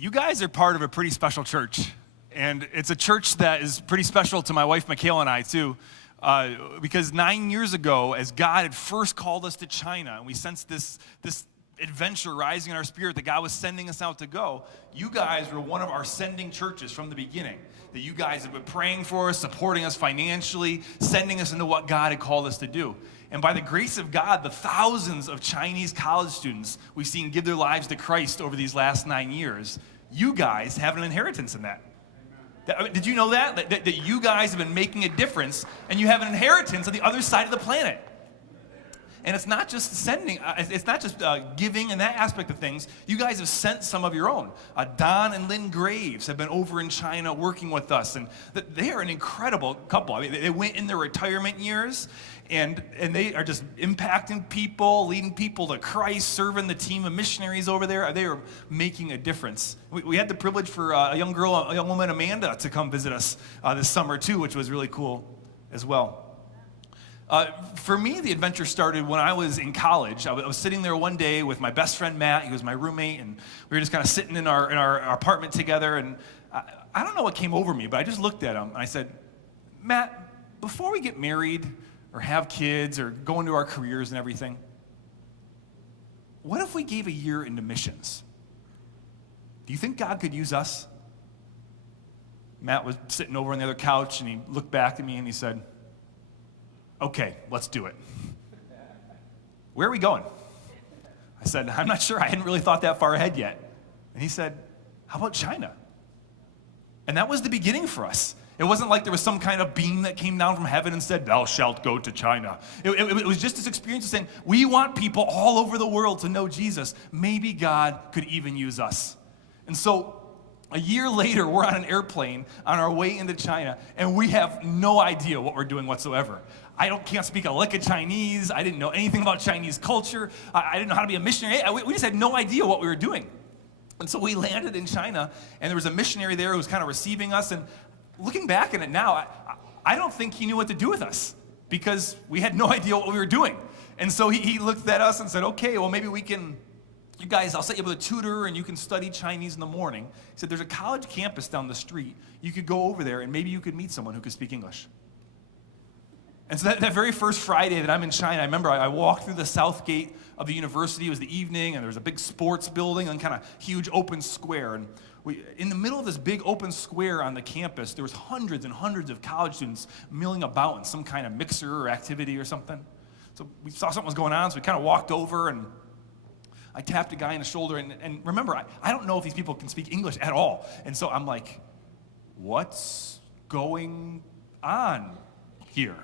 You guys are part of a pretty special church, and it's a church that is pretty special to my wife, Michaela, and I, too, because 9 years ago, as God had first called us to China, and we sensed this adventure rising in our spirit that God was sending us out to go, you guys were one of our sending churches from the beginning, that you guys have been praying for us, supporting us financially, sending us into what God had called us to do. And by the grace of God, the thousands of Chinese college students we've seen give their lives to Christ over these last 9 years, you guys have an inheritance in that. Did you know that? That you guys have been making a difference, and you have an inheritance on the other side of the planet. And it's not just sending, it's not just giving and that aspect of things. You guys have sent some of your own. Don and Lynn Graves have been over in China working with us, and they are an incredible couple. I mean, they went in their retirement years, and they are just impacting people, leading people to Christ, serving the team of missionaries over there. They are making a difference. We had the privilege for a young woman, Amanda, to come visit us this summer too, which was really cool as well. For me, the adventure started when I was in college. I was sitting there one day with my best friend, Matt. He was my roommate, and we were just kind of sitting in our apartment together, and I don't know what came over me, but I just looked at him, and I said, Matt, before we get married or have kids or go into our careers and everything, what if we gave a year into missions? Do you think God could use us? Matt was sitting over on the other couch, and he looked back at me, and he said, okay, let's do it. Where are we going? I said, I'm not sure. I hadn't really thought that far ahead yet. And he said, how about China? And that was the beginning for us. It wasn't like there was some kind of beam that came down from heaven and said, thou shalt go to China. It was just this experience of saying, we want people all over the world to know Jesus. Maybe God could even use us. And so a year later, we're on an airplane on our way into China, and we have no idea what we're doing whatsoever. Can't speak a lick of Chinese. I didn't know anything about Chinese culture. I didn't know how to be a missionary. We just had no idea what we were doing. And so we landed in China, and there was a missionary there who was kind of receiving us. And looking back at it now, I don't think he knew what to do with us because we had no idea what we were doing. And so he looked at us and said, okay, well, maybe we can, you guys, I'll set you up with a tutor, and you can study Chinese in the morning. He said, there's a college campus down the street. You could go over there, and maybe you could meet someone who could speak English. And so that very first Friday that I'm in China, I remember I walked through the south gate of the university. It was the evening, and there was a big sports building and kind of huge open square. And in the middle of this big open square on the campus, there was hundreds and hundreds of college students milling about in some kind of mixer or activity or something. So we saw something was going on, so we kind of walked over, and I tapped a guy on the shoulder. And remember, I don't know if these people can speak English at all. And so I'm like, what's going on here?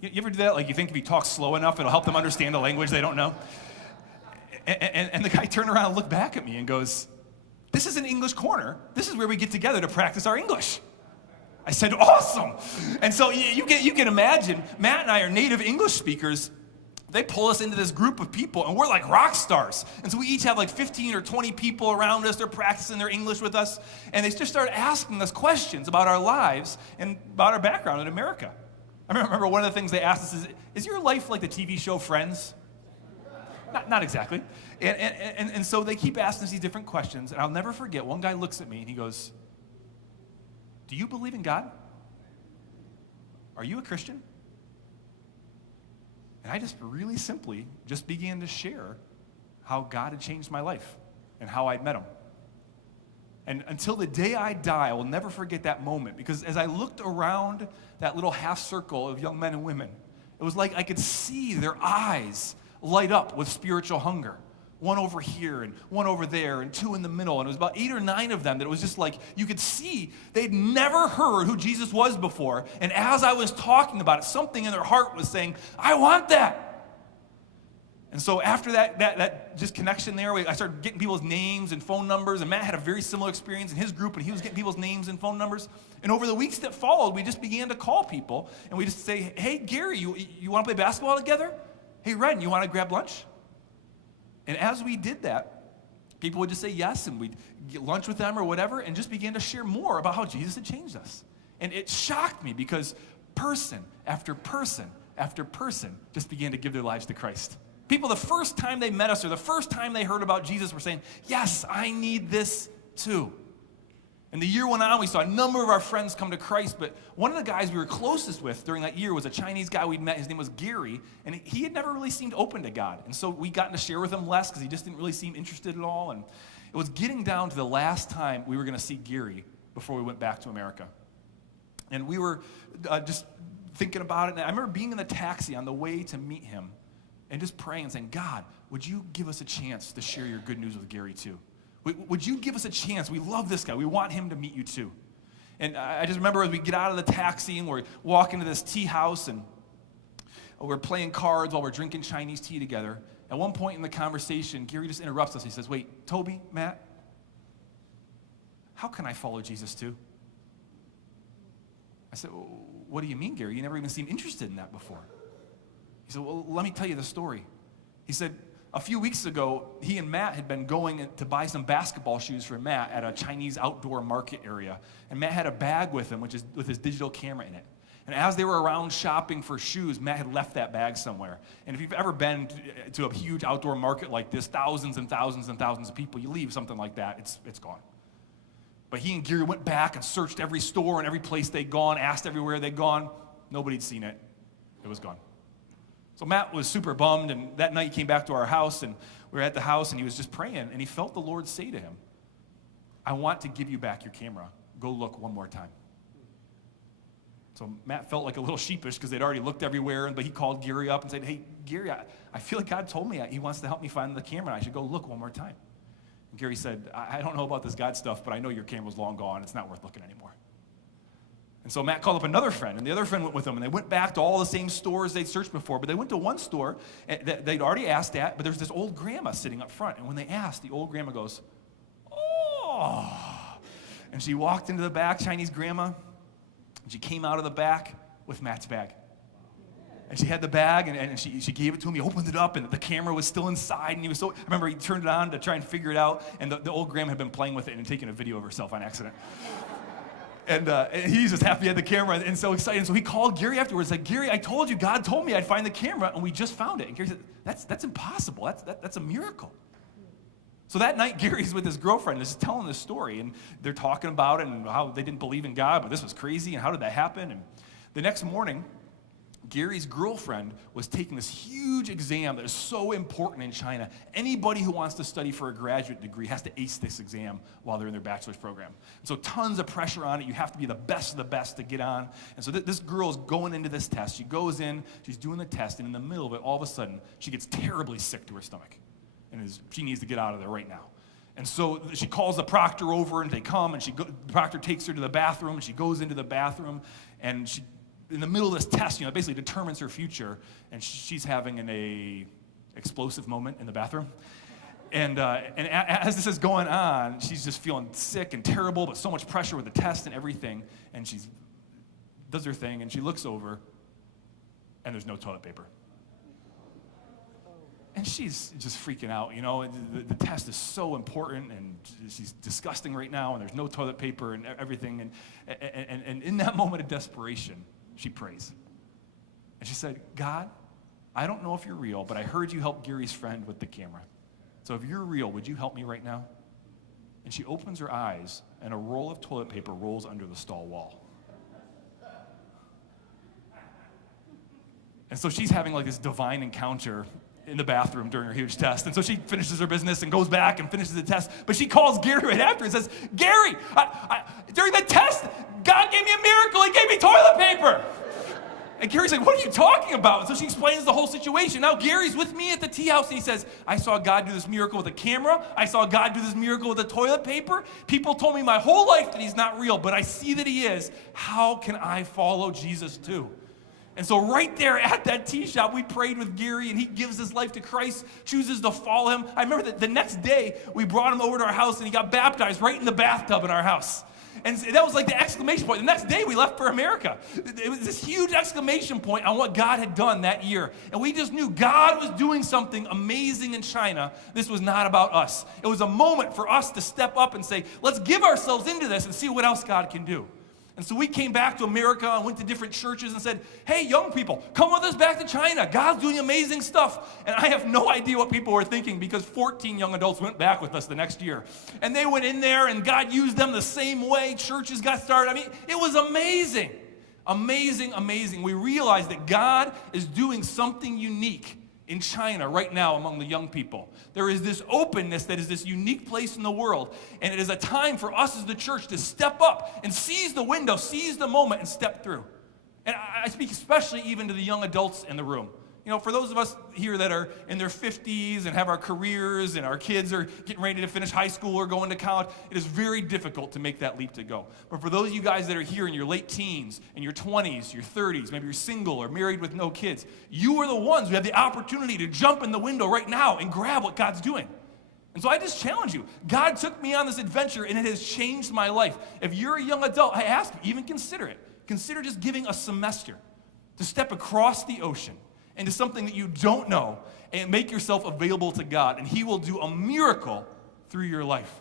You ever do that? Like, you think if you talk slow enough, it'll help them understand a language they don't know? And the guy turned around and looked back at me and goes, this is an English corner. This is where we get together to practice our English. I said, awesome. And so you can imagine, Matt and I are native English speakers. They pull us into this group of people, and we're like rock stars. And so we each have like 15 or 20 people around us. They're practicing their English with us. And they just started asking us questions about our lives and about our background in America. I remember one of the things they asked us is your life like the TV show Friends? Not exactly. And so they keep asking us these different questions, and I'll never forget, one guy looks at me and he goes, do you believe in God? Are you a Christian? And I just really simply just began to share how God had changed my life and how I'd met him. And until the day I die, I will never forget that moment, because as I looked around that little half circle of young men and women, it was like I could see their eyes light up with spiritual hunger. One over here and one over there and two in the middle. And it was about 8 or 9 of them that it was just like you could see they'd never heard who Jesus was before. And as I was talking about it, something in their heart was saying, I want that. And so after that just connection there, I started getting people's names and phone numbers, and Matt had a very similar experience in his group, and he was getting people's names and phone numbers. And over the weeks that followed, we just began to call people, and we just say, hey, Gary, you want to play basketball together? Hey, Ren, you want to grab lunch? And as we did that, people would just say yes, and we'd get lunch with them or whatever, and just began to share more about how Jesus had changed us. And it shocked me because person after person after person just began to give their lives to Christ. People, the first time they met us or the first time they heard about Jesus were saying, yes, I need this too. And the year went on, we saw a number of our friends come to Christ, but one of the guys we were closest with during that year was a Chinese guy we'd met. His name was Gary, and he had never really seemed open to God. And so we got to share with him less because he just didn't really seem interested at all. And it was getting down to the last time we were going to see Gary before we went back to America. And we were just thinking about it. And I remember being in the taxi on the way to meet him and just praying and saying, God, would you give us a chance to share your good news with Gary too? Would you give us a chance? We love this guy. We want him to meet you too. And I just remember as we get out of the taxi and we're walking to this tea house and we're playing cards while we're drinking Chinese tea together. At one point in the conversation, Gary just interrupts us. He says, wait, Toby, Matt, how can I follow Jesus too? I said, well, what do you mean, Gary? You never even seemed interested in that before. He said, well, let me tell you the story. He said, a few weeks ago, he and Matt had been going to buy some basketball shoes for Matt at a Chinese outdoor market area. And Matt had a bag with him, with his digital camera in it. And as they were around shopping for shoes, Matt had left that bag somewhere. And if you've ever been to a huge outdoor market like this, thousands and thousands and thousands of people, you leave something like that, it's gone. But he and Gary went back and searched every store and every place they'd gone, asked everywhere they'd gone. Nobody'd seen it. It was gone. So Matt was super bummed, and that night he came back to our house, and we were at the house, and he was just praying, and he felt the Lord say to him, I want to give you back your camera. Go look one more time. So Matt felt like a little sheepish because they'd already looked everywhere, but he called Gary up and said, hey, Gary, I feel like God told me he wants to help me find the camera. I should go look one more time. And Gary said, I don't know about this God stuff, but I know your camera's long gone. It's not worth looking anymore. And so Matt called up another friend, and the other friend went with him, and they went back to all the same stores they'd searched before, but they went to one store that they'd already asked at, but there was this old grandma sitting up front, and when they asked, the old grandma goes, oh, and she walked into the back, Chinese grandma, and she came out of the back with Matt's bag. And she had the bag, and she gave it to him. He opened it up, and the camera was still inside, and he was so, I remember he turned it on to try and figure it out, and the old grandma had been playing with it and taking a video of herself on accident. And he's just happy he had the camera and so excited. And so he called Gary afterwards, like, Gary, I told you, God told me I'd find the camera, and we just found it. And Gary said, that's impossible. That's a miracle. So that night, Gary's with his girlfriend, and is telling this story, and they're talking about it and how they didn't believe in God, but this was crazy, and how did that happen? And the next morning, Gary's girlfriend was taking this huge exam that is so important in China. Anybody who wants to study for a graduate degree has to ace this exam while they're in their bachelor's program. And so tons of pressure on it. You have to be the best of the best to get on. And so this girl is going into this test. She goes in, she's doing the test, and in the middle of it, all of a sudden, she gets terribly sick to her stomach. And she needs to get out of there right now. And so she calls the proctor over, and they come, and the proctor takes her to the bathroom, and she goes into the bathroom, and she, in the middle of this test, it basically determines her future, and she's having an explosive moment in the bathroom. And as this is going on, she's just feeling sick and terrible, but so much pressure with the test and everything, and she does her thing, and she looks over, and there's no toilet paper. And she's just freaking out, the test is so important, and she's disgusting right now, and there's no toilet paper and everything, and in that moment of desperation, she prays. And she said, God, I don't know if you're real, but I heard you help Gary's friend with the camera. So if you're real, would you help me right now? And she opens her eyes, and a roll of toilet paper rolls under the stall wall. And so she's having like this divine encounter in the bathroom during her huge test. And so she finishes her business and goes back and finishes the test. But she calls Gary right after and says, Gary, during the test, God gave me a miracle. He gave me toilet paper. And Gary's like, what are you talking about? And so she explains the whole situation. Now Gary's with me at the tea house, and he says, I saw God do this miracle with a camera. I saw God do this miracle with the toilet paper. People told me my whole life that he's not real, but I see that he is. How can I follow Jesus too? And so right there at that tea shop, we prayed with Gary, and he gives his life to Christ, chooses to follow him. I remember that the next day, we brought him over to our house, and he got baptized right in the bathtub in our house. And that was like the exclamation point. The next day, we left for America. It was this huge exclamation point on what God had done that year. And we just knew God was doing something amazing in China. This was not about us. It was a moment for us to step up and say, let's give ourselves into this and see what else God can do. And And so we came back to America and went to different churches and said, hey, young people, come with us back to China. God's doing amazing stuff. And I have no idea what people were thinking because 14 young adults went back with us the next year. And they went in there and God used them the same way. Churches got started. I mean, it was amazing. Amazing, amazing. We realized that God is doing something unique in China right now among the young people. There is this openness that is this unique place in the world, and it is a time for us as the church to step up and seize the window, seize the moment, and step through. And I speak especially even to the young adults in the room. You know, for those of us here that are in their 50s and have our careers and our kids are getting ready to finish high school or going to college, it is very difficult to make that leap to go. But for those of you guys that are here in your late teens, in your 20s, your 30s, maybe you're single or married with no kids, you are the ones who have the opportunity to jump in the window right now and grab what God's doing. And so I just challenge you. God took me on this adventure and it has changed my life. If you're a young adult, I ask you, even consider it. Consider just giving a semester to step across the ocean into something that you don't know and make yourself available to God, and He will do a miracle through your life.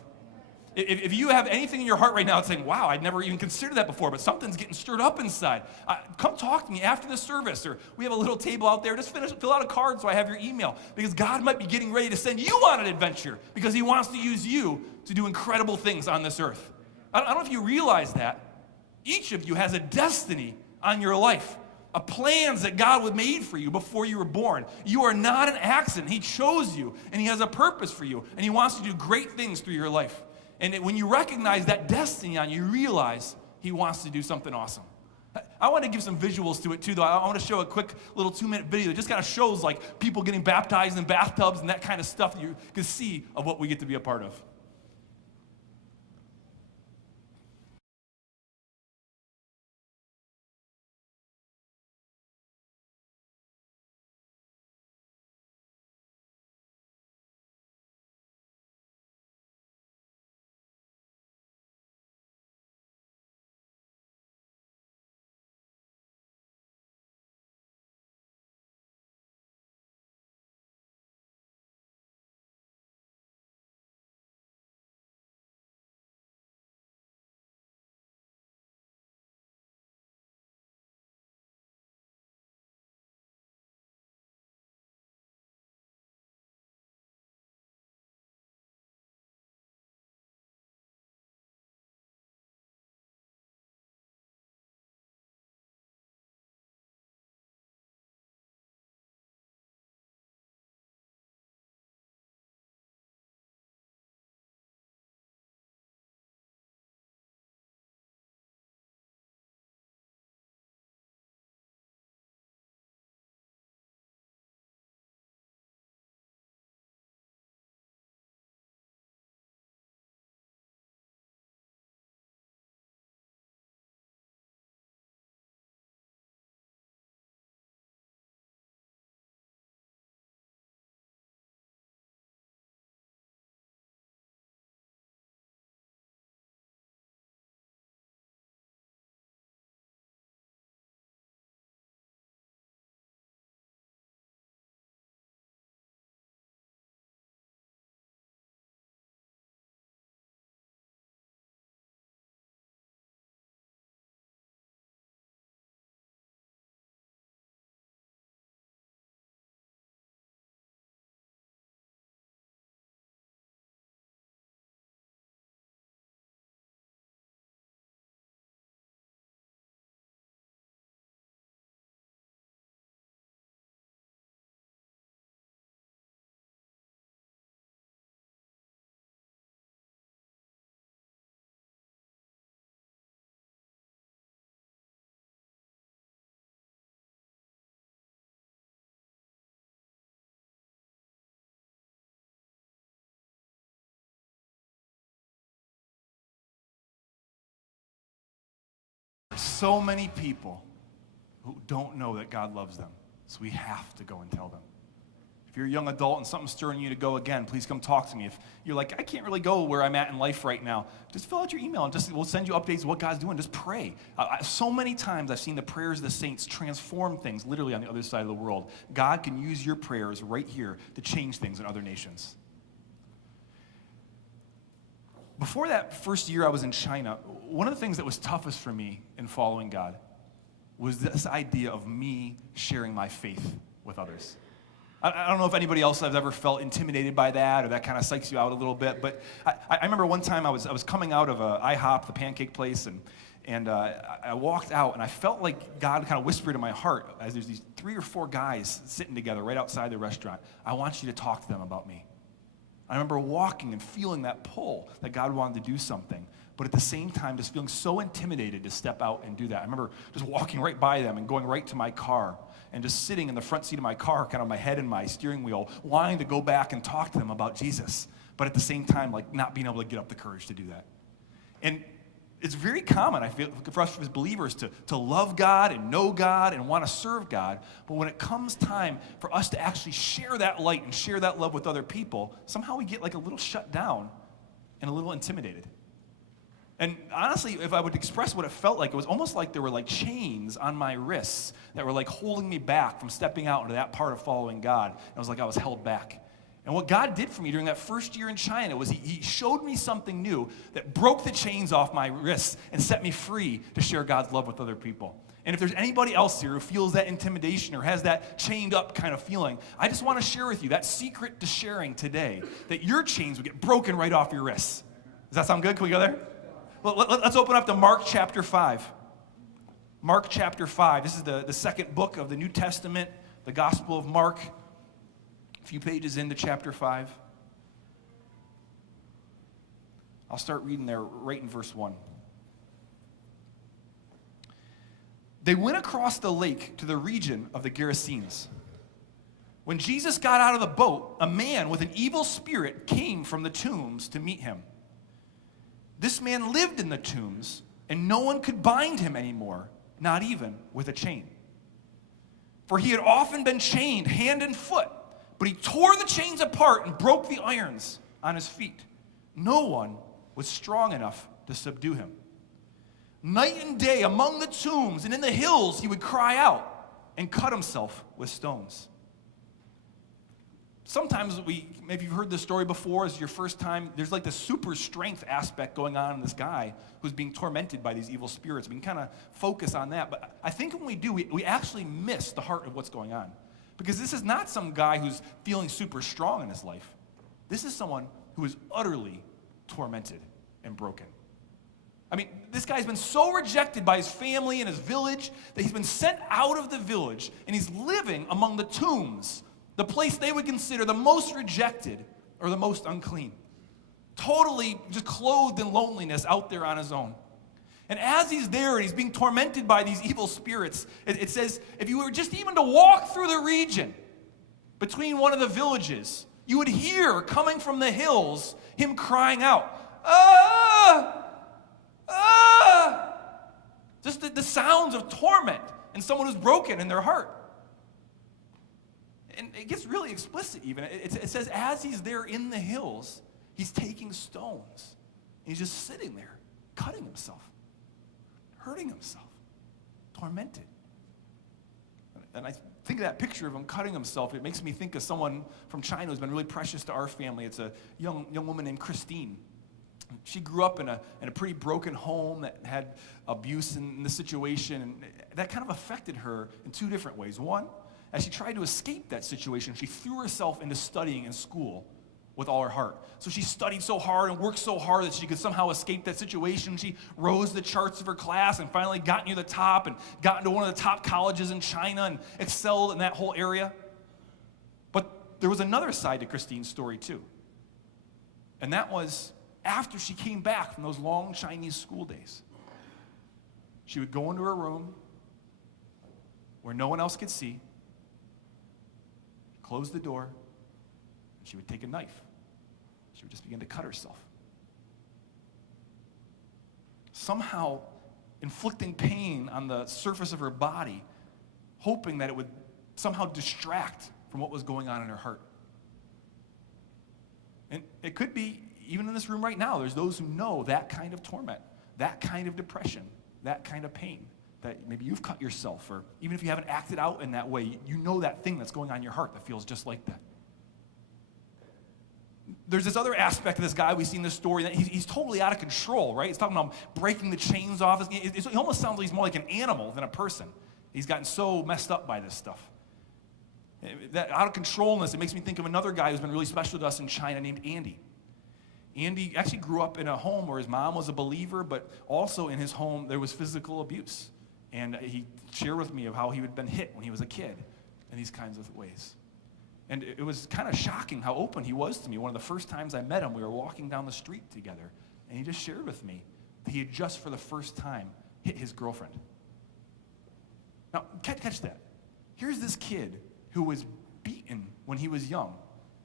If you have anything in your heart right now that's saying, wow, I'd never even considered that before, but something's getting stirred up inside, come talk to me after the service, or we have a little table out there. Just fill out a card so I have your email, because God might be getting ready to send you on an adventure because He wants to use you to do incredible things on this earth. I don't know if you realize that. Each of you has a destiny on your life. Plans that God would made for you before you were born. You are not an accident. He chose you, and He has a purpose for you, and He wants to do great things through your life. And when you recognize that destiny on you, realize He wants to do something awesome. I want to give some visuals to it too, though. I want to show a quick little 2-minute video that just kind of shows like people getting baptized in bathtubs and that kind of stuff that you can see of what we get to be a part of. So many people who don't know that God loves them, so we have to go and tell them. If you're a young adult and something's stirring you to go again, please come talk to me. If you're like, I can't really go where I'm at in life right now, just fill out your email and we'll send you updates of what God's doing. Just pray. So many times I've seen the prayers of the saints transform things literally on the other side of the world. God can use your prayers right here to change things in other nations. before that first year I was in China, one of the things that was toughest for me in following God was this idea of me sharing my faith with others. I don't know if anybody else has ever felt intimidated by that or that kind of psychs you out a little bit, but I remember one time I was coming out of IHOP, the pancake place, and I walked out and I felt like God kind of whispered in my heart as there's these 3 or 4 guys sitting together right outside the restaurant, I want you to talk to them about me. I remember walking and feeling that pull that God wanted to do something, but at the same time just feeling so intimidated to step out and do that. I remember just walking right by them and going right to my car and just sitting in the front seat of my car, kind of my head in my steering wheel, wanting to go back and talk to them about Jesus, but at the same time, like not being able to get up the courage to do that. And it's very common, I feel, for us as believers to love God and know God and want to serve God, but when it comes time for us to actually share that light and share that love with other people, somehow we get like a little shut down and a little intimidated. And honestly, if I would express what it felt like, it was almost like there were like chains on my wrists that were like holding me back from stepping out into that part of following God. It was like I was held back. And what God did for me during that first year in China was he showed me something new that broke the chains off my wrists and set me free to share God's love with other people. And if there's anybody else here who feels that intimidation or has that chained up kind of feeling, I just want to share with you that secret to sharing today, that your chains would get broken right off your wrists. Does that sound good? Can we go there? Well, let's open up to Mark chapter 5. Mark chapter 5. This is the second book of the New Testament, the Gospel of Mark. A few pages into chapter 5. I'll start reading there right in verse 1. They went across the lake to the region of the Gerasenes. When Jesus got out of the boat, a man with an evil spirit came from the tombs to meet him. This man lived in the tombs, and no one could bind him anymore, not even with a chain. For he had often been chained hand and foot, but he tore the chains apart and broke the irons on his feet. No one was strong enough to subdue him. Night and day among the tombs and in the hills he would cry out and cut himself with stones. Sometimes maybe you've heard this story before as your first time, there's like the super strength aspect going on in this guy who's being tormented by these evil spirits. We can kind of focus on that, but I think when we do, we actually miss the heart of what's going on. Because this is not some guy who's feeling super strong in his life. This is someone who is utterly tormented and broken. I mean, this guy's been so rejected by his family and his village that he's been sent out of the village and he's living among the tombs, the place they would consider the most rejected or the most unclean. Totally just clothed in loneliness out there on his own. And as he's there and he's being tormented by these evil spirits, it says, if you were just even to walk through the region between one of the villages, you would hear coming from the hills him crying out, "Ah! Ah!" Just the sounds of torment and someone who's broken in their heart. And it gets really explicit even. It says as he's there in the hills, he's taking stones. And he's just sitting there, cutting himself, hurting himself, tormented. And I think of that picture of him cutting himself. It makes me think of someone from China who's been really precious to our family. It's a young woman named Christine. She grew up in a pretty broken home that had abuse in the situation, and that kind of affected her in 2 different ways. One, as she tried to escape that situation, she threw herself into studying in school with all her heart. So she studied so hard and worked so hard that she could somehow escape that situation. She rose the charts of her class and finally got near the top and got into one of the top colleges in China and excelled in that whole area. But there was another side to Christine's story too. And that was after she came back from those long Chinese school days. She would go into her room where no one else could see, close the door, and she would take a knife. She would just begin to cut herself. Somehow inflicting pain on the surface of her body, hoping that it would somehow distract from what was going on in her heart. And it could be, even in this room right now, there's those who know that kind of torment, that kind of depression, that kind of pain, that maybe you've cut yourself, or even if you haven't acted out in that way, you know that thing that's going on in your heart that feels just like that. there's this other aspect of this guy we see in this story that he's totally out of control, right? He's talking about breaking the chains off. He almost sounds like he's more like an animal than a person. He's gotten so messed up by this stuff. That out of controlness, it makes me think of another guy who's been really special to us in China named Andy. Andy actually grew up in a home where his mom was a believer, but also in his home there was physical abuse. And he shared with me of how he had been hit when he was a kid in these kinds of ways. And it was kind of shocking how open he was to me. One of the first times I met him, we were walking down the street together, and he just shared with me that he had just for the first time hit his girlfriend. Now, catch that. Here's this kid who was beaten when he was young,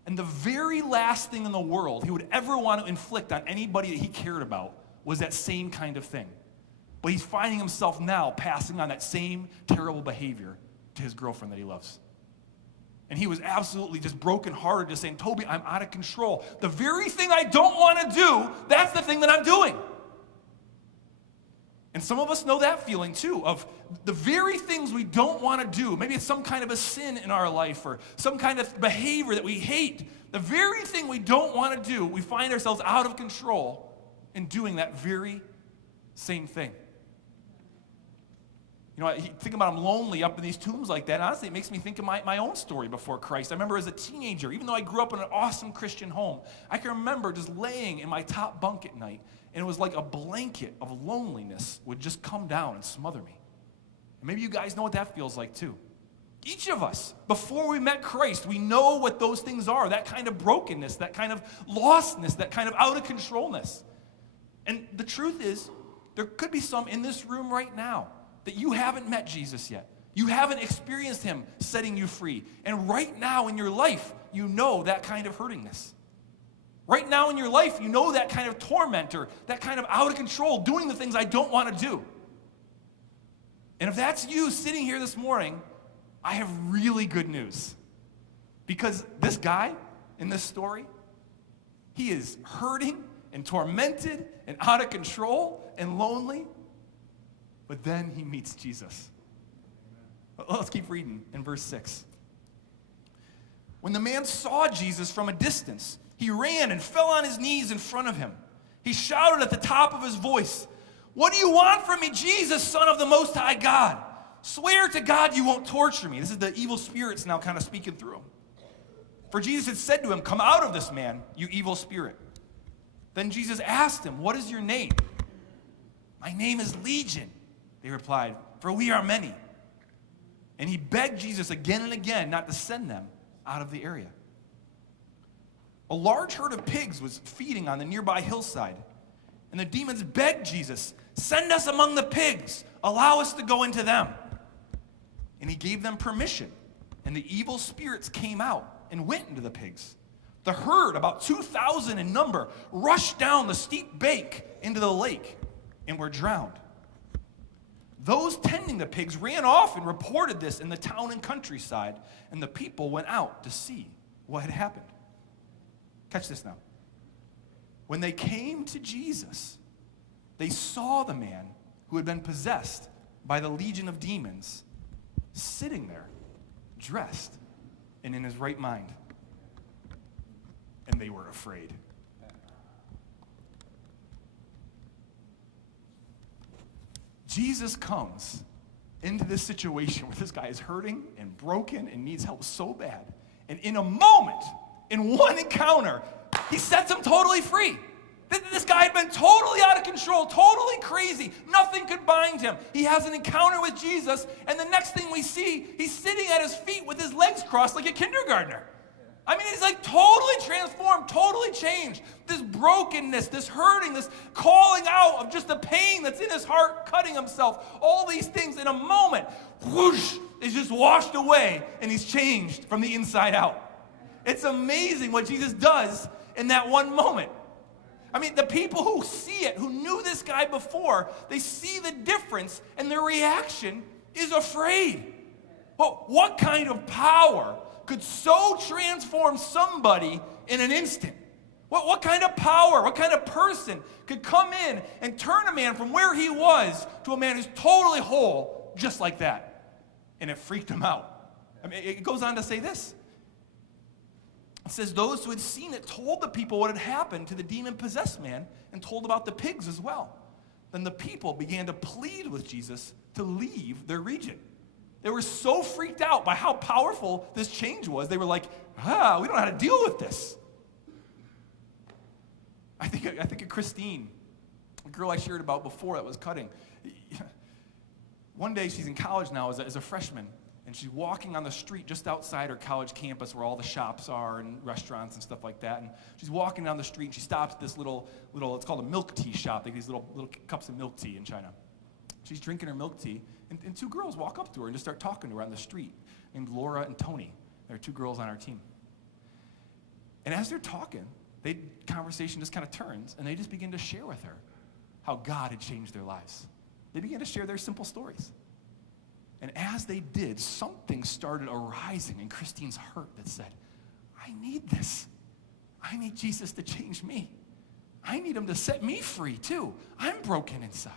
and the very last thing in the world he would ever want to inflict on anybody that he cared about was that same kind of thing. But he's finding himself now passing on that same terrible behavior to his girlfriend that he loves. And he was absolutely just brokenhearted, just saying, Toby, I'm out of control. The very thing I don't want to do, that's the thing that I'm doing. And some of us know that feeling too, of the very things we don't want to do. Maybe it's some kind of a sin in our life or some kind of behavior that we hate. The very thing we don't want to do, we find ourselves out of control in doing that very same thing. You know, think about I'm lonely up in these tombs like that. Honestly, it makes me think of my own story before Christ. I remember as a teenager, even though I grew up in an awesome Christian home, I can remember just laying in my top bunk at night, and it was like a blanket of loneliness would just come down and smother me. And maybe you guys know what that feels like too. Each of us, before we met Christ, we know what those things are, that kind of brokenness, that kind of lostness, that kind of out of controlness. And the truth is, there could be some in this room right now that you haven't met Jesus yet. You haven't experienced him setting you free. And right now in your life, you know that kind of hurtingness. Right now in your life, you know that kind of tormentor, that kind of out of control, doing the things I don't want to do. And if that's you sitting here this morning, I have really good news. Because this guy in this story, he is hurting and tormented and out of control and lonely. But then he meets Jesus. Let's keep reading in verse 6. When the man saw Jesus from a distance, he ran and fell on his knees in front of him. He shouted at the top of his voice, "What do you want from me, Jesus, Son of the Most High God? Swear to God you won't torture me." This is the evil spirits now kind of speaking through him. For Jesus had said to him, "Come out of this man, you evil spirit." Then Jesus asked him, "What is your name?" "My name is Legion," they replied, "for we are many." And he begged Jesus again and again not to send them out of the area. A large herd of pigs was feeding on the nearby hillside, and the demons begged Jesus, "Send us among the pigs, allow us to go into them." And he gave them permission, and the evil spirits came out and went into the pigs. The herd, about 2,000 in number, rushed down the steep bank into the lake and were drowned. Those tending the pigs ran off and reported this in the town and countryside, and the people went out to see what had happened. Catch this now. When they came to Jesus, they saw the man who had been possessed by the legion of demons sitting there, dressed and in his right mind. And they were afraid. Jesus comes into this situation where this guy is hurting and broken and needs help so bad. And in a moment, in one encounter, he sets him totally free. This guy had been totally out of control, totally crazy. Nothing could bind him. He has an encounter with Jesus, and the next thing we see, he's sitting at his feet with his legs crossed like a kindergartner. I mean, he's like totally transformed, totally changed. This brokenness, this hurting, this calling out of just the pain that's in his heart, cutting himself, all these things in a moment, whoosh, is just washed away, and he's changed from the inside out. It's amazing what Jesus does in that one moment. I mean, the people who see it, who knew this guy before, they see the difference, and their reaction is afraid. Well, what kind of power could so transform somebody in an instant? What kind of power, what kind of person could come in and turn a man from where he was to a man who's totally whole just like that? And it freaked him out. I mean, it goes on to say this. It says those who had seen it told the people what had happened to the demon-possessed man and told about the pigs as well. Then the people began to plead with Jesus to leave their region. They were so freaked out by how powerful this change was. They were like, we don't know how to deal with this. I think of Christine, a girl I shared about before that was cutting. One day she's in college now as a freshman, and she's walking on the street just outside her college campus where all the shops are and restaurants and stuff like that. And she's walking down the street, and she stops at this little it's called a milk tea shop. They get these little cups of milk tea in China. She's drinking her milk tea, and two girls walk up to her and just start talking to her on the street, named Laura and Tony. There are two girls on our team. And as they're talking, conversation just kind of turns, and they just begin to share with her how God had changed their lives. They began to share their simple stories. And as they did, something started arising in Christine's heart that said, I need this. I need Jesus to change me. I need him to set me free too. I'm broken inside.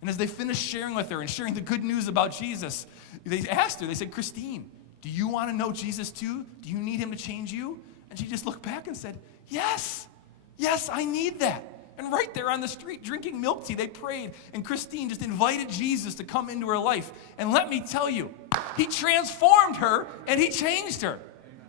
And as they finished sharing with her and sharing the good news about Jesus, they asked her, they said, Christine, do you want to know Jesus too? Do you need him to change you? And she just looked back and said, yes, I need that. And right there on the street, drinking milk tea, they prayed, and Christine just invited Jesus to come into her life. And let me tell you, he transformed her, and he changed her.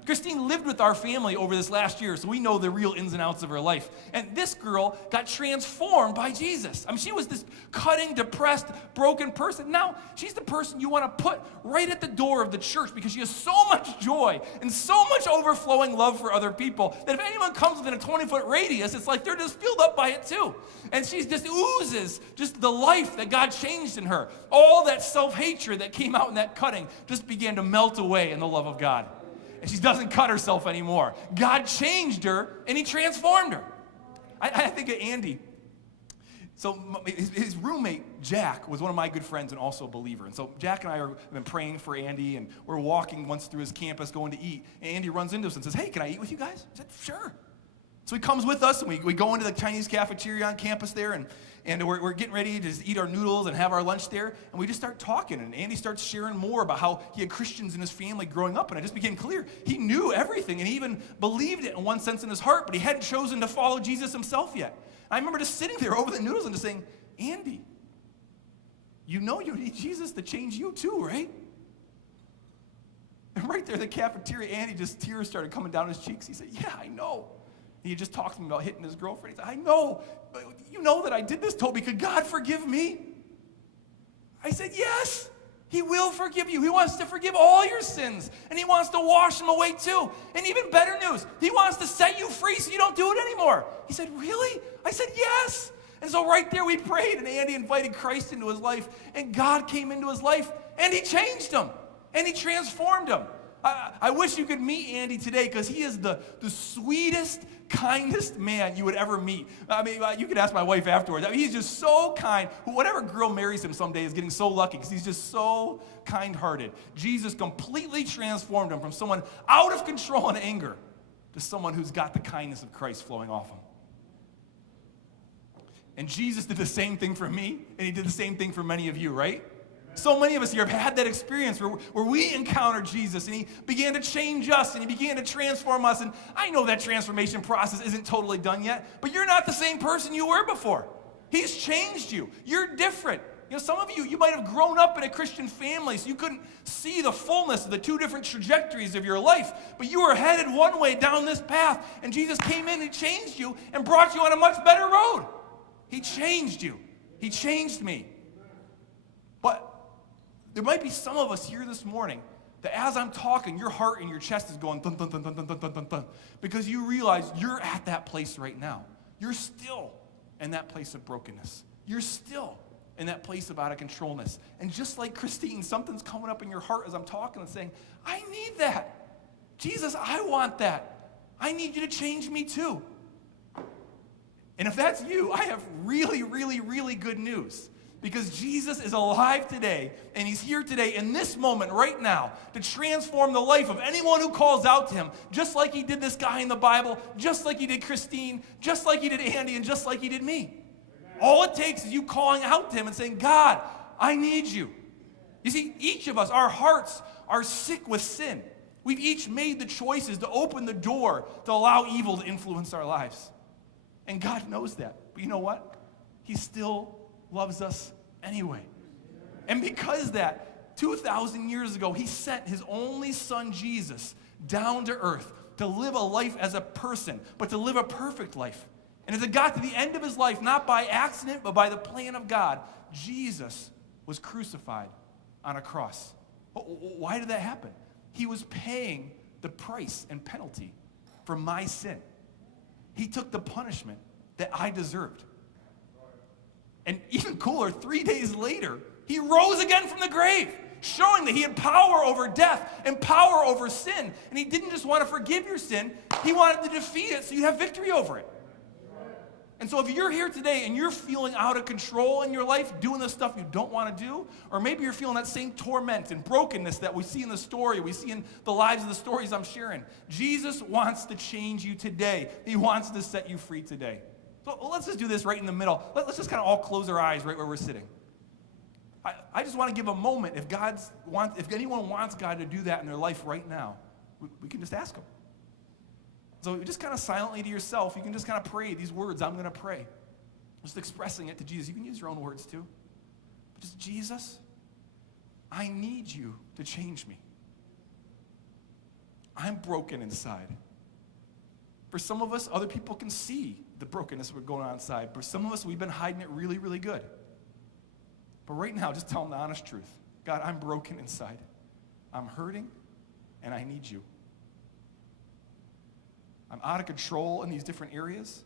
Christine lived with our family over this last year, so we know the real ins and outs of her life. And this girl got transformed by Jesus. I mean, she was this cutting, depressed, broken person. Now, she's the person you want to put right at the door of the church because she has so much joy and so much overflowing love for other people that if anyone comes within a 20-foot radius, it's like they're just filled up by it too. And she just oozes just the life that God changed in her. All that self-hatred that came out in that cutting just began to melt away in the love of God. And she doesn't cut herself anymore. God changed her, and he transformed her. I think of Andy. So his roommate, Jack, was one of my good friends and also a believer. And so Jack and I have been praying for Andy, and we're walking once through his campus going to eat. And Andy runs into us and says, hey, can I eat with you guys? I said, sure. So he comes with us, and we go into the Chinese cafeteria on campus there, and we're getting ready to just eat our noodles and have our lunch there, and we just start talking, and Andy starts sharing more about how he had Christians in his family growing up, and it just became clear he knew everything, and he even believed it in one sense in his heart, but he hadn't chosen to follow Jesus himself yet. I remember just sitting there over the noodles and just saying, Andy, you know you need Jesus to change you too, right? And right there in the cafeteria, Andy, just tears started coming down his cheeks. He said, yeah, I know. He had just talked to me about hitting his girlfriend. He said, I know, but you know that I did this, Toby. Could God forgive me? I said, yes, he will forgive you. He wants to forgive all your sins, and he wants to wash them away too. And even better news, he wants to set you free so you don't do it anymore. He said, really? I said, yes. And so right there we prayed, and Andy invited Christ into his life, and God came into his life, and he changed him, and he transformed him. I wish you could meet Andy today because he is the sweetest, kindest man you would ever meet. I mean, you could ask my wife afterwards. I mean, he's just so kind. Whatever girl marries him someday is getting so lucky because he's just so kind-hearted. Jesus completely transformed him from someone out of control and anger to someone who's got the kindness of Christ flowing off him. And Jesus did the same thing for me, and he did the same thing for many of you, right? So many of us here have had that experience where we encountered Jesus, and he began to change us, and he began to transform us. And I know that transformation process isn't totally done yet, but you're not the same person you were before. He's changed you. You're different. You know, some of you might have grown up in a Christian family, so you couldn't see the fullness of the two different trajectories of your life, but you were headed one way down this path, and Jesus came in and changed you and brought you on a much better road. He changed you. He changed me. But there might be some of us here this morning that as I'm talking, your heart and your chest is going dun, dun, dun, dun, dun, dun, dun, dun, because you realize you're at that place right now. You're still in that place of brokenness. You're still in that place of out of controlness. And just like Christine, something's coming up in your heart as I'm talking and saying, I need that. Jesus, I want that. I need you to change me too. And if that's you, I have really, really, really good news. Because Jesus is alive today, and he's here today in this moment right now to transform the life of anyone who calls out to him, just like he did this guy in the Bible, just like he did Christine, just like he did Andy, and just like he did me. Amen. All it takes is you calling out to him and saying, God, I need you. You see, each of us, our hearts are sick with sin. We've each made the choices to open the door to allow evil to influence our lives. And God knows that. But you know what? He still loves us anyway. And because that, 2,000 years ago, he sent his only son, Jesus, down to earth to live a life as a person, but to live a perfect life. And as it got to the end of his life, not by accident, but by the plan of God, Jesus was crucified on a cross. Why did that happen? He was paying the price and penalty for my sin. He took the punishment that I deserved. And even cooler, 3 days later, he rose again from the grave, showing that he had power over death and power over sin. And he didn't just want to forgive your sin, he wanted to defeat it so you have victory over it. And so if you're here today and you're feeling out of control in your life, doing the stuff you don't want to do, or maybe you're feeling that same torment and brokenness that we see in the story, we see in the lives of the stories I'm sharing, Jesus wants to change you today. He wants to set you free today. So let's just do this right in the middle. Let's just kind of all close our eyes right where we're sitting. I just want to give a moment. If anyone wants God to do that in their life right now, we can just ask him. So just kind of silently to yourself, you can just kind of pray these words I'm going to pray. Just expressing it to Jesus. You can use your own words too. But just, Jesus, I need you to change me. I'm broken inside. For some of us, other people can see the brokenness we're going on inside. For some of us, we've been hiding it really, really good. But right now, just tell them the honest truth. God, I'm broken inside. I'm hurting, and I need you. I'm out of control in these different areas.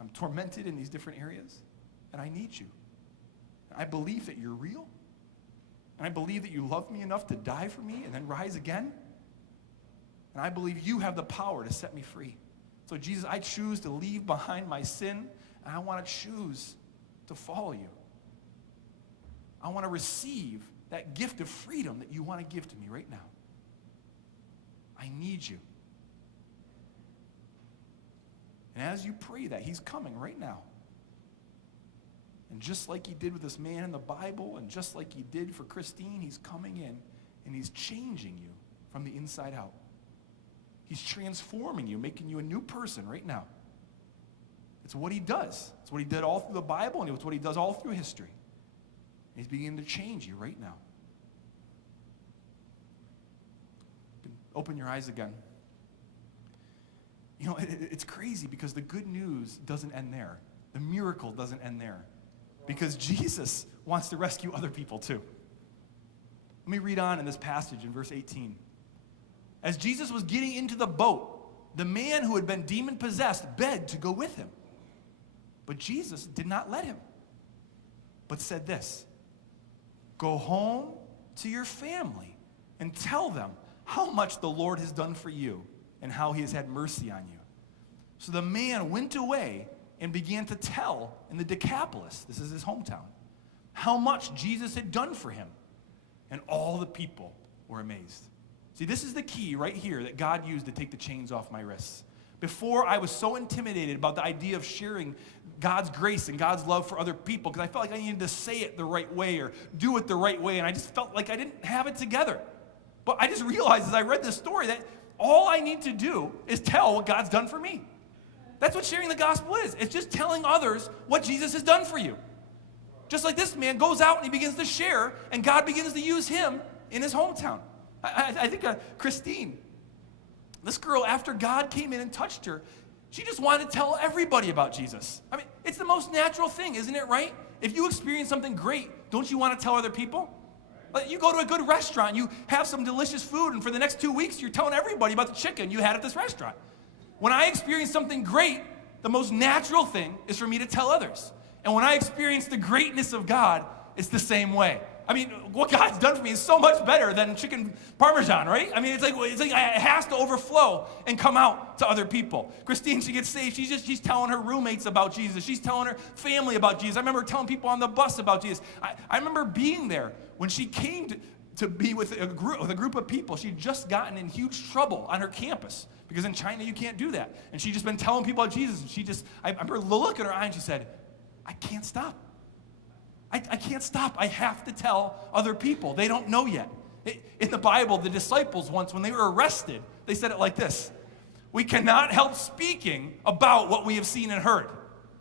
I'm tormented in these different areas, and I need you. I believe that you're real, and I believe that you love me enough to die for me and then rise again, and I believe you have the power to set me free. So Jesus, I choose to leave behind my sin, and I want to choose to follow you. I want to receive that gift of freedom that you want to give to me right now. I need you. And as you pray that, he's coming right now. And just like he did with this man in the Bible, and just like he did for Christine, he's coming in and he's changing you from the inside out. He's transforming you, making you a new person right now. It's what he does. It's what he did all through the Bible, and it's what he does all through history. And he's beginning to change you right now. Open your eyes again. You know, it's crazy because the good news doesn't end there. The miracle doesn't end there. Because Jesus wants to rescue other people too. Let me read on in this passage in verse 18. As Jesus was getting into the boat, the man who had been demon-possessed begged to go with him. But Jesus did not let him, but said this, "Go home to your family and tell them how much the Lord has done for you and how he has had mercy on you." So the man went away and began to tell in the Decapolis, this is his hometown, how much Jesus had done for him. And all the people were amazed. See, this is the key right here that God used to take the chains off my wrists. Before, I was so intimidated about the idea of sharing God's grace and God's love for other people because I felt like I needed to say it the right way or do it the right way, and I just felt like I didn't have it together. But I just realized as I read this story that all I need to do is tell what God's done for me. That's what sharing the gospel is. It's just telling others what Jesus has done for you. Just like this man goes out and he begins to share, and God begins to use him in his hometown. I think Christine, this girl, after God came in and touched her, she just wanted to tell everybody about Jesus. I mean, it's the most natural thing, isn't it, right? If you experience something great, don't you want to tell other people? Like you go to a good restaurant, you have some delicious food, and for the next 2 weeks, you're telling everybody about the chicken you had at this restaurant. When I experience something great, the most natural thing is for me to tell others. And when I experience the greatness of God, it's the same way. I mean, what God's done for me is so much better than chicken parmesan, right? I mean, it's like it has to overflow and come out to other people. Christine, she gets saved. She's telling her roommates about Jesus. She's telling her family about Jesus. I remember telling people on the bus about Jesus. I remember being there when she came to be with a group of people. She'd just gotten in huge trouble on her campus because in China you can't do that. And she'd just been telling people about Jesus. And I remember the look in her eye and she said, "I can't stop. I can't stop. I have to tell other people. They don't know yet." In the Bible, the disciples once, when they were arrested, they said it like this: we cannot help speaking about what we have seen and heard.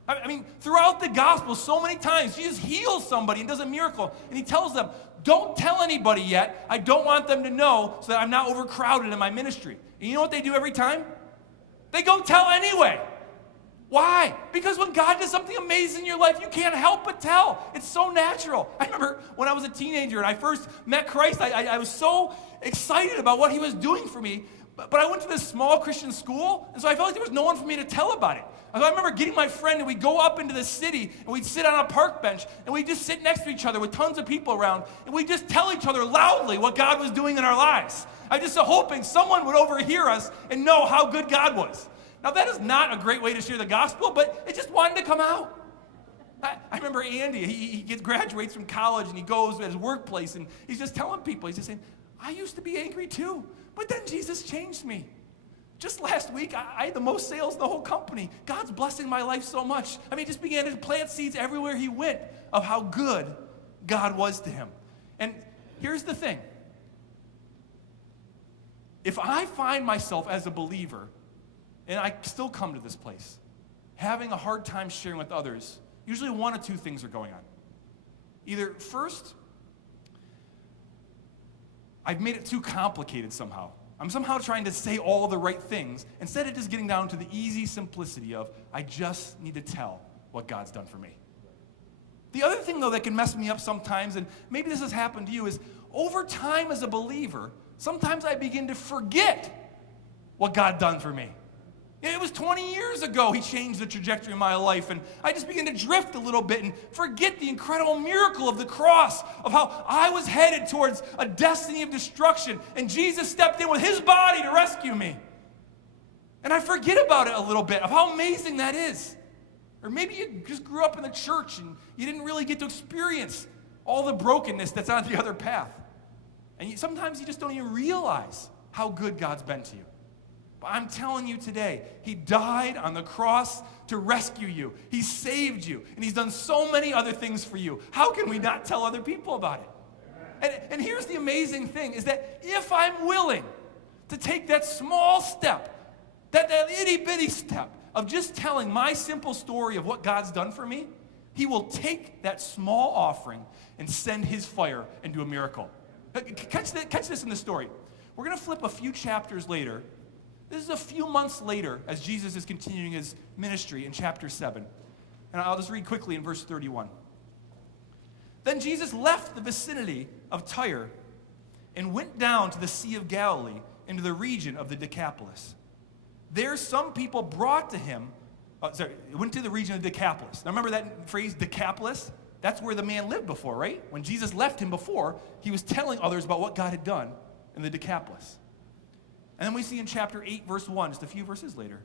I mean, throughout the gospel, so many times, Jesus heals somebody and does a miracle, and he tells them, don't tell anybody yet. I don't want them to know so that I'm not overcrowded in my ministry. And you know what they do every time? They go tell anyway. Why? Because when God does something amazing in your life, you can't help but tell. It's so natural. I remember when I was a teenager and I first met Christ, I was so excited about what he was doing for me. But I went to this small Christian school, and so I felt like there was no one for me to tell about it. I remember getting my friend, and we'd go up into the city, and we'd sit on a park bench, and we'd just sit next to each other with tons of people around, and we'd just tell each other loudly what God was doing in our lives. I just hoping someone would overhear us and know how good God was. Now, that is not a great way to share the gospel, but it just wanted to come out. I remember Andy, he graduates from college, and he goes to his workplace, and he's just telling people, he's just saying, I used to be angry too, but then Jesus changed me. Just last week, I had the most sales in the whole company. God's blessing my life so much. I mean, he just began to plant seeds everywhere he went of how good God was to him. And here's the thing. If I find myself as a believer, and I still come to this place, having a hard time sharing with others, usually one of two things are going on. Either first, I've made it too complicated somehow. I'm somehow trying to say all the right things instead of just getting down to the easy simplicity of, I just need to tell what God's done for me. The other thing, though, that can mess me up sometimes, and maybe this has happened to you, is over time as a believer, sometimes I begin to forget what God done for me. It was 20 years ago he changed the trajectory of my life, and I just began to drift a little bit and forget the incredible miracle of the cross, of how I was headed towards a destiny of destruction, and Jesus stepped in with his body to rescue me. And I forget about it a little bit, of how amazing that is. Or maybe you just grew up in the church and you didn't really get to experience all the brokenness that's on the other path. And sometimes you just don't even realize how good God's been to you. But I'm telling you today, he died on the cross to rescue you. He saved you, and he's done so many other things for you. How can we not tell other people about it? And here's the amazing thing, is that if I'm willing to take that small step, that itty-bitty step of just telling my simple story of what God's done for me, he will take that small offering and send his fire and do a miracle. Catch this in the story. We're going to flip a few chapters later. This is a few months later as Jesus is continuing his ministry in chapter 7. And I'll just read quickly in verse 31. Then Jesus left the vicinity of Tyre and went down to the Sea of Galilee into the region of the Decapolis. There some people brought to him, went to the region of Decapolis. Now remember that phrase, Decapolis? That's where the man lived before, right? When Jesus left him before, he was telling others about what God had done in the Decapolis. And then we see in chapter 8, verse 1, just a few verses later,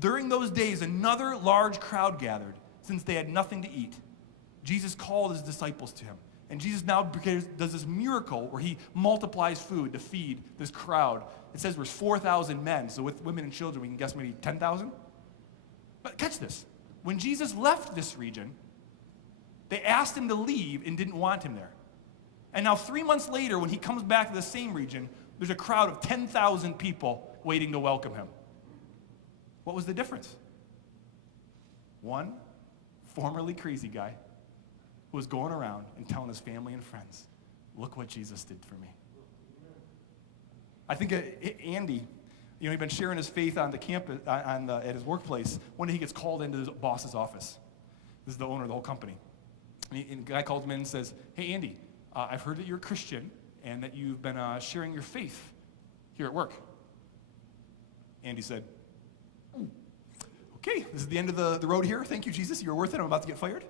during those days, another large crowd gathered, since they had nothing to eat. Jesus called his disciples to him. And Jesus now does this miracle where he multiplies food to feed this crowd. It says there's 4,000 men, so with women and children, we can guess maybe 10,000. But catch this. When Jesus left this region, they asked him to leave and didn't want him there. And now 3 months later, when he comes back to the same region, there's a crowd of 10,000 people waiting to welcome him. What was the difference? One formerly crazy guy who was going around and telling his family and friends, look what Jesus did for me. I think Andy, he'd been sharing his faith on the campus, at his workplace. One day he gets called into his boss's office. This is the owner of the whole company. And the guy calls him in and says, hey, Andy, I've heard that you're a Christian and that you've been sharing your faith here at work. Andy said, okay, this is the end of the road here. Thank you, Jesus. You were worth it. I'm about to get fired.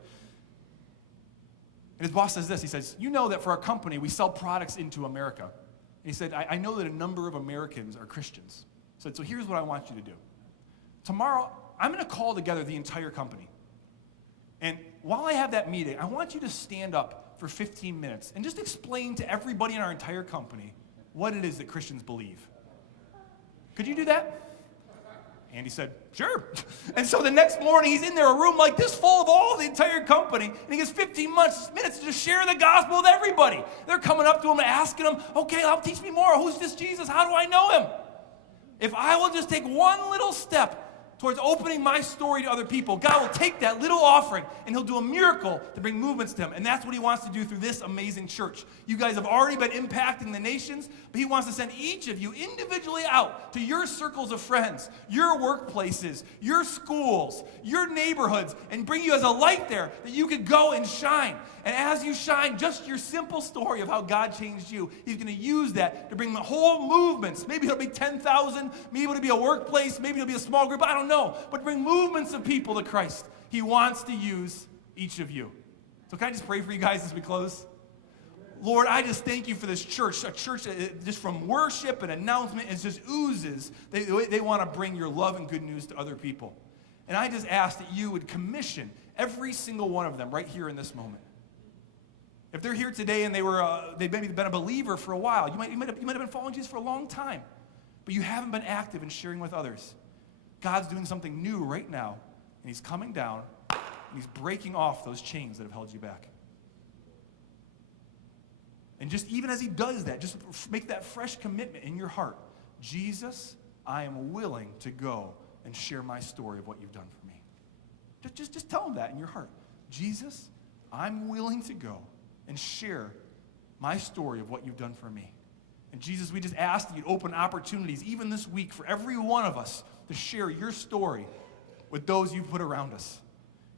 And his boss says this. He says, you know that for our company, we sell products into America. And he said, I know that a number of Americans are Christians. He said, so here's what I want you to do. Tomorrow, I'm going to call together the entire company. And while I have that meeting, I want you to stand up for 15 minutes and just explain to everybody in our entire company what it is that Christians believe. Could you do that? Andy said, sure. And so the next morning, he's in there, a room like this full of all the entire company, and he gets 15 minutes to just share the gospel with everybody. They're coming up to him and asking him, okay, teach me more. Who's this Jesus? How do I know him? If I will just take one little step towards opening my story to other people, God will take that little offering and he'll do a miracle to bring movements to him. And that's what he wants to do through this amazing church. You guys have already been impacting the nations, but he wants to send each of you individually out to your circles of friends, your workplaces, your schools, your neighborhoods, and bring you as a light there that you could go and shine. And as you shine, just your simple story of how God changed you, he's going to use that to bring the whole movements. Maybe it'll be 10,000, maybe it'll be a workplace, maybe it'll be a small group, I don't know. But bring movements of people to Christ. He wants to use each of you. So can I just pray for you guys as we close? Lord, I just thank you for this church, a church that just from worship and announcement, it just oozes. They want to bring your love and good news to other people. And I just ask that you would commission every single one of them right here in this moment. If they're here today and they've maybe been a believer for a while, you might have been following Jesus for a long time, but you haven't been active in sharing with others. God's doing something new right now, and he's coming down, and he's breaking off those chains that have held you back. And just even as he does that, just make that fresh commitment in your heart. Jesus, I am willing to go and share my story of what you've done for me. Just tell him that in your heart. Jesus, I'm willing to go and share my story of what you've done for me. And Jesus, we just ask that you'd open opportunities, even this week, for every one of us to share your story with those you've put around us.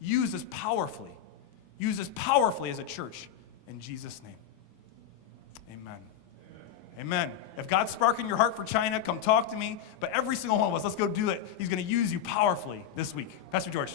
Use us powerfully. Use us powerfully as a church. In Jesus' name, amen. Amen. If God's sparking your heart for China, come talk to me. But every single one of us, let's go do it. He's going to use you powerfully this week. Pastor George.